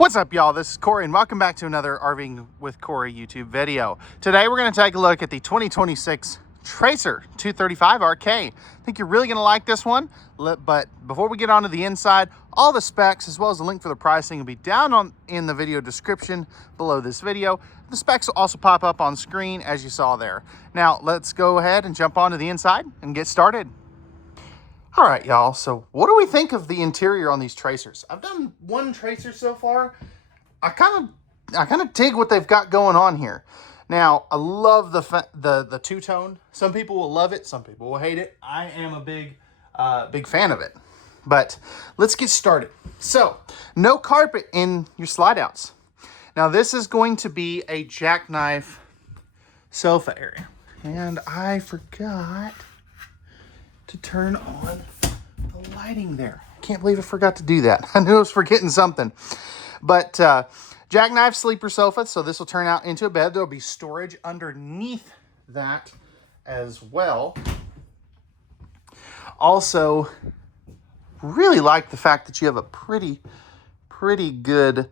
What's up, y'all? This is Cory, and welcome back to another RVing with Cory YouTube video. Today, we're going to take a look at the 2026 Tracer 235 RK. I think you're really going to like this one, but before we get on to the inside, all the specs as well as the link for the pricing will be down in the video description below this video. The specs will also pop up on screen as you saw there. Now, let's go ahead and jump onto the inside and get started. All right, y'all, so what do we think of the interior on these Tracers? I've done one Tracer so far. I kind of dig what they've got going on here. Now, I love the two-tone. Some people will love it, some people will hate it. I am a big fan of it. But let's get started. So, no carpet in your slide-outs. Now, this is going to be a jackknife sofa area. And I forgot to turn on the lighting there. Can't believe I forgot to do that. I knew I was forgetting something. But jackknife sleeper sofa, so this will turn out into a bed. There'll be storage underneath that as well. Also, really like the fact that you have a pretty good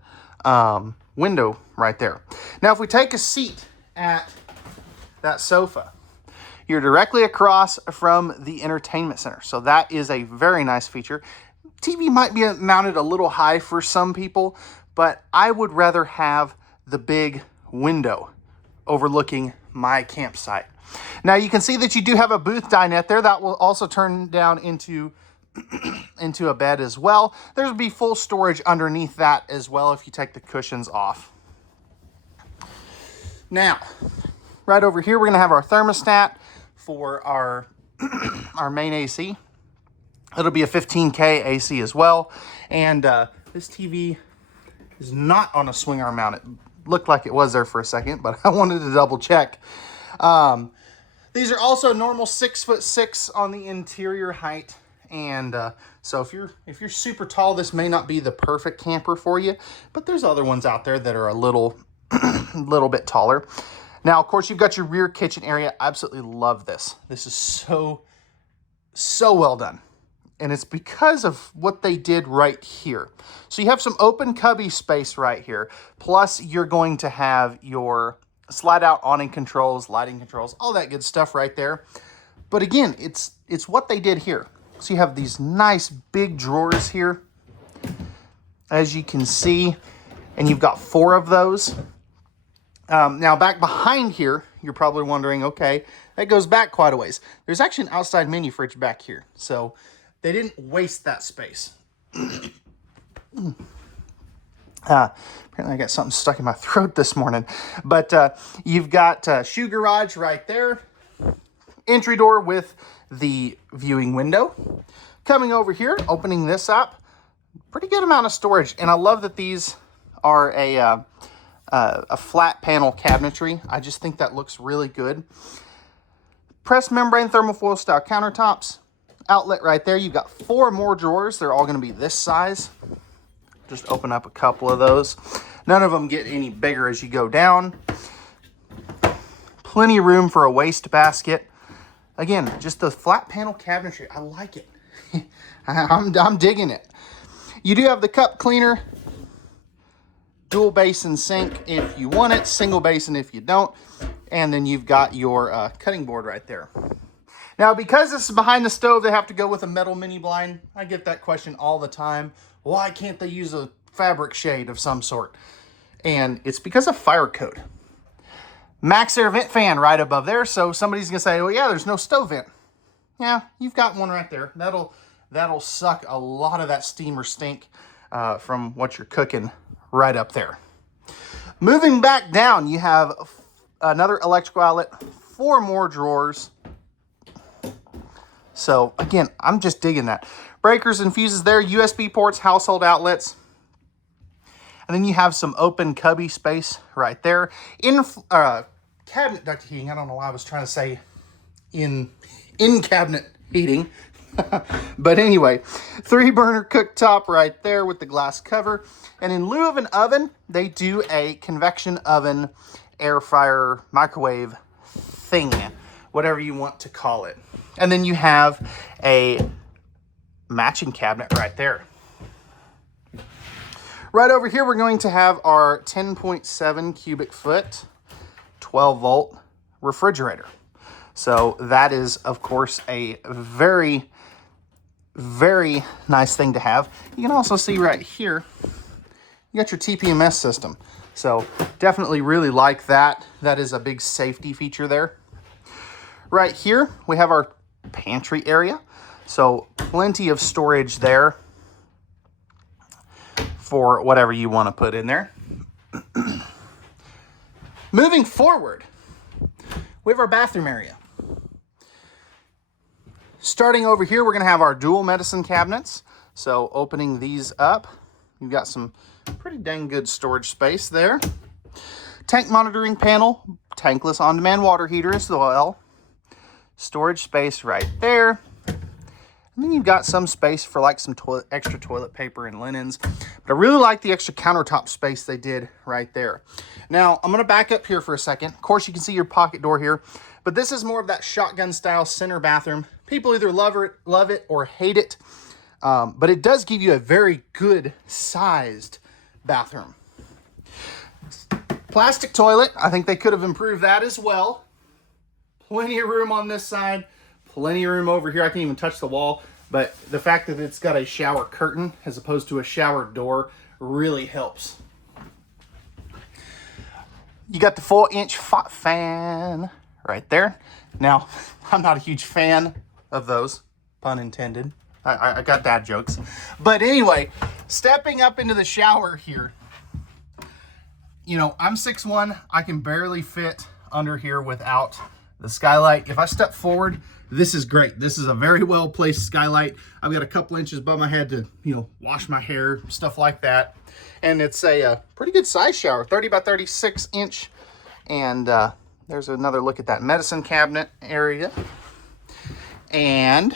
window right there. Now, if we take a seat at that sofa, you're directly across from the entertainment center. So that is a very nice feature. TV might be mounted a little high for some people, but I would rather have the big window overlooking my campsite. Now you can see that you do have a booth dinette there that will also turn down into a bed as well. There'll be full storage underneath that as well if you take the cushions off. Now, right over here, we're gonna have our thermostat for our main AC. It'll be a 15K AC as well. And this TV is not on a swing arm mount. It looked like it was there for a second, but I wanted to double check. These are also normal 6'6" on the interior height. And so if you're super tall, this may not be the perfect camper for you, but there's other ones out there that are a little bit taller. Now, of course, you've got your rear kitchen area. I absolutely love this. This is so well done. And it's because of what they did right here. So you have some open cubby space right here. Plus, you're going to have your slide out awning controls, lighting controls, all that good stuff right there. But again, it's what they did here. So you have these nice big drawers here, as you can see. And you've got 4 of those. Now, back behind here, you're probably wondering, okay, that goes back quite a ways. There's actually an outside mini fridge back here, so they didn't waste that space. Apparently I got something stuck in my throat this morning. But you've got shoe garage right there, entry door with the viewing window. Coming over here, opening this up, pretty good amount of storage. And I love that these are a flat panel cabinetry. I just think that looks really good. Pressed membrane thermofoil style countertops. Outlet right there. You've got 4 more drawers. They're all going to be this size. Just open up a couple of those. None of them get any bigger as you go down. Plenty of room for a waste basket. Again, just the flat panel cabinetry. I like it. I'm digging it. You do have the cup cleaner. Dual basin sink if you want it, single basin if you don't, and then you've got your cutting board right there. Now, because this is behind the stove, they have to go with a metal mini blind. I get that question all the time. Why can't they use a fabric shade of some sort? And it's because of fire code. Max air vent fan right above there, so somebody's gonna say, well, yeah, there's no stove vent. Yeah, you've got one right there. That'll suck a lot of that steam or stink from what you're cooking right up there. Moving back down, you have another electrical outlet, 4 more drawers. So again, I'm just digging that. Breakers and fuses there, USB ports, household outlets. And then you have some open cubby space right there. In cabinet duct heating, I don't know why I was trying to say in cabinet heating. But anyway, 3-burner cooktop right there with the glass cover. And in lieu of an oven, they do a convection oven, air fryer, microwave thing, whatever you want to call it. And then you have a matching cabinet right there. Right over here, we're going to have our 10.7 cubic foot, 12 volt refrigerator. So that is, of course, a very, very nice thing to have. You can also see right here, you got your TPMS system. So definitely really like that. That is a big safety feature there. Right here, we have our pantry area. So plenty of storage there for whatever you want to put in there. Moving forward, we have our bathroom area. Starting over here, we're going to have our dual medicine cabinets. So opening these up, you've got some pretty dang good storage space there. Tank monitoring panel, tankless on-demand water heater as well. Storage space right there. And then you've got some space for like some extra toilet paper and linens. But I really like the extra countertop space they did right there. Now, I'm going to back up here for a second. Of course, you can see your pocket door here. But this is more of that shotgun style center bathroom. People either love it or hate it. But it does give you a very good sized bathroom. Plastic toilet. I think they could have improved that as well. Plenty of room on this side. Plenty of room over here. I can't even touch the wall. But the fact that it's got a shower curtain as opposed to a shower door really helps. You got the 4-inch fan right there. Now, I'm not a huge fan of those, pun intended. I got dad jokes. But anyway, stepping up into the shower here, you know, I'm 6'1". I can barely fit under here without the skylight. If I step forward, this is great. This is a very well placed skylight. I've got a couple inches above my head to, you know, wash my hair, stuff like that. And it's a pretty good size shower, 30 by 36 inch. And there's another look at that medicine cabinet area. And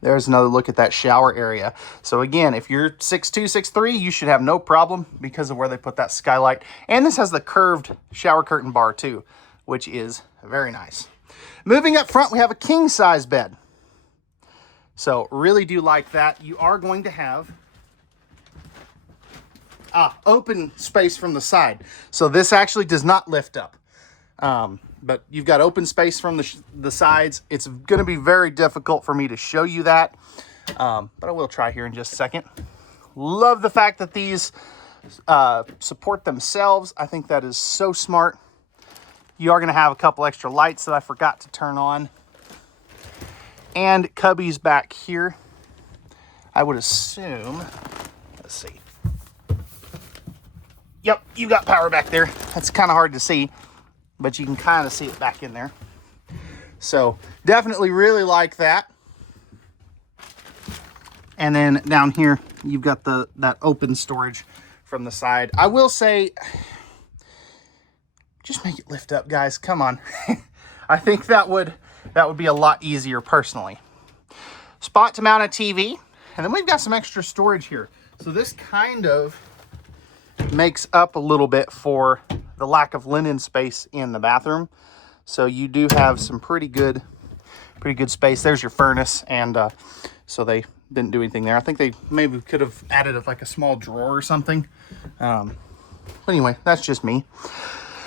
there's another look at that shower area. So again, if you're 6'2", 6'3", you should have no problem because of where they put that skylight. And this has the curved shower curtain bar too, which is very nice. Moving up front, we have a king size bed. So really do like that. You are going to have open space from the side. So this actually does not lift up. But you've got open space from the sides. It's going to be very difficult for me to show you that. But I will try here in just a second. Love the fact that these support themselves. I think that is so smart. You are going to have a couple extra lights that I forgot to turn on. And cubbies back here. I would assume, let's see. Yep, you got power back there. That's kind of hard to see, but you can kind of see it back in there. So definitely really like that. And then down here, you've got that open storage from the side. I will say, just make it lift up, guys. Come on. I think that would be a lot easier personally. Spot to mount a TV. And then we've got some extra storage here. So this kind of makes up a little bit for the lack of linen space in the bathroom. So you do have some pretty good space. There's your furnace. And so they didn't do anything there. I think they maybe could have added like a small drawer or something. But anyway, that's just me.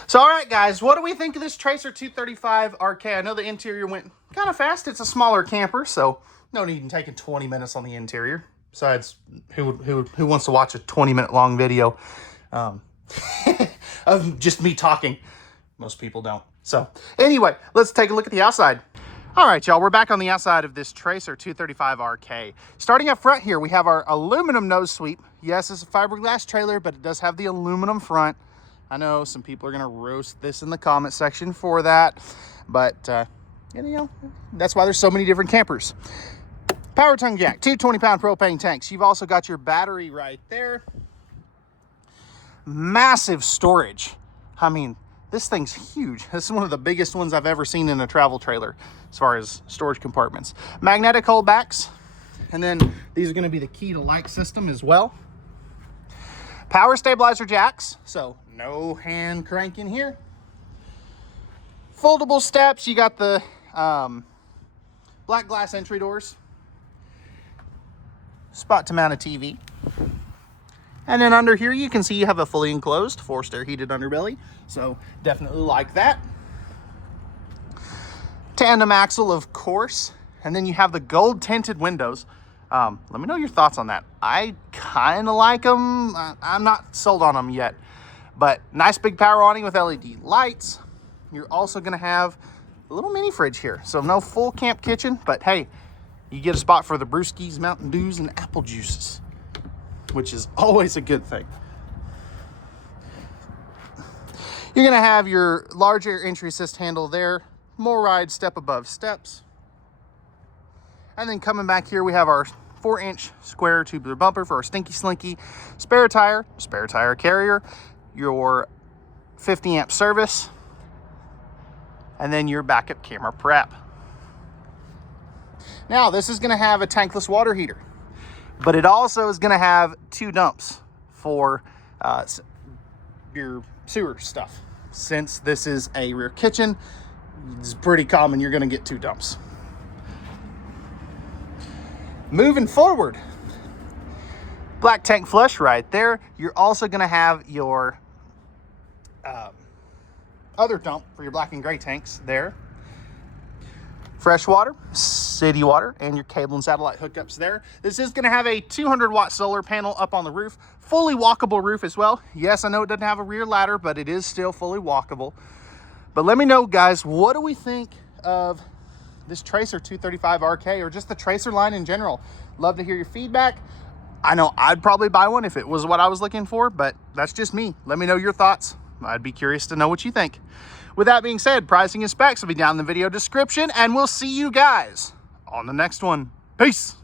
So, all right, guys, what do we think of this Tracer 235 RK? I know the interior went kind of fast. It's a smaller camper, so no need in taking 20 minutes on the interior. Besides, who wants to watch a 20-minute long video of just me talking? Most people don't. So, anyway, let's take a look at the outside. All right, y'all, we're back on the outside of this Tracer 235 RK. Starting up front here, we have our aluminum nose sweep. Yes, it's a fiberglass trailer, but it does have the aluminum front. I know some people are going to roast this in the comment section for that, but, you know, that's why there's so many different campers. Power tongue jack, 2 20-pound propane tanks. You've also got your battery right there. Massive storage. I mean, this thing's huge. This is one of the biggest ones I've ever seen in a travel trailer as far as storage compartments. Magnetic holdbacks, and then these are going to be the key to light system as well. Power stabilizer jacks, so no hand crank in here. Foldable steps. You got the black glass entry doors. Spot to mount a TV. And then under here, you can see you have a fully enclosed forced air heated underbelly. So definitely like that. Tandem axle, of course. And then you have the gold tinted windows. Let me know your thoughts on that. I kind of like them. I'm not sold on them yet. But nice big power awning with LED lights. You're also going to have a little mini fridge here. So no full camp kitchen, but hey, you get a spot for the brewskis, Mountain Dews, and apple juices, which is always a good thing. You're going to have your large air entry assist handle there. More ride step above steps. And then coming back here, we have our 4-inch square tubular bumper for our Stinky Slinky spare tire carrier, your 50 amp service, and then your backup camera prep. Now, this is going to have a tankless water heater, but it also is going to have 2 dumps for your sewer stuff. Since this is a rear kitchen, it's pretty common you're going to get 2 dumps. Moving forward, black tank flush right there. You're also going to have your other dump for your black and gray tanks there. Fresh water, city water, and your cable and satellite hookups there. This is going to have a 200-watt solar panel up on the roof. Fully walkable roof as well. Yes, I know it doesn't have a rear ladder, but it is still fully walkable. But let me know, guys, what do we think of this Tracer 235 RK, or just the Tracer line in general? Love to hear your feedback. I know I'd probably buy one if it was what I was looking for, but that's just me. Let me know your thoughts. I'd be curious to know what you think. With that being said, pricing and specs will be down in the video description, and we'll see you guys on the next one. Peace.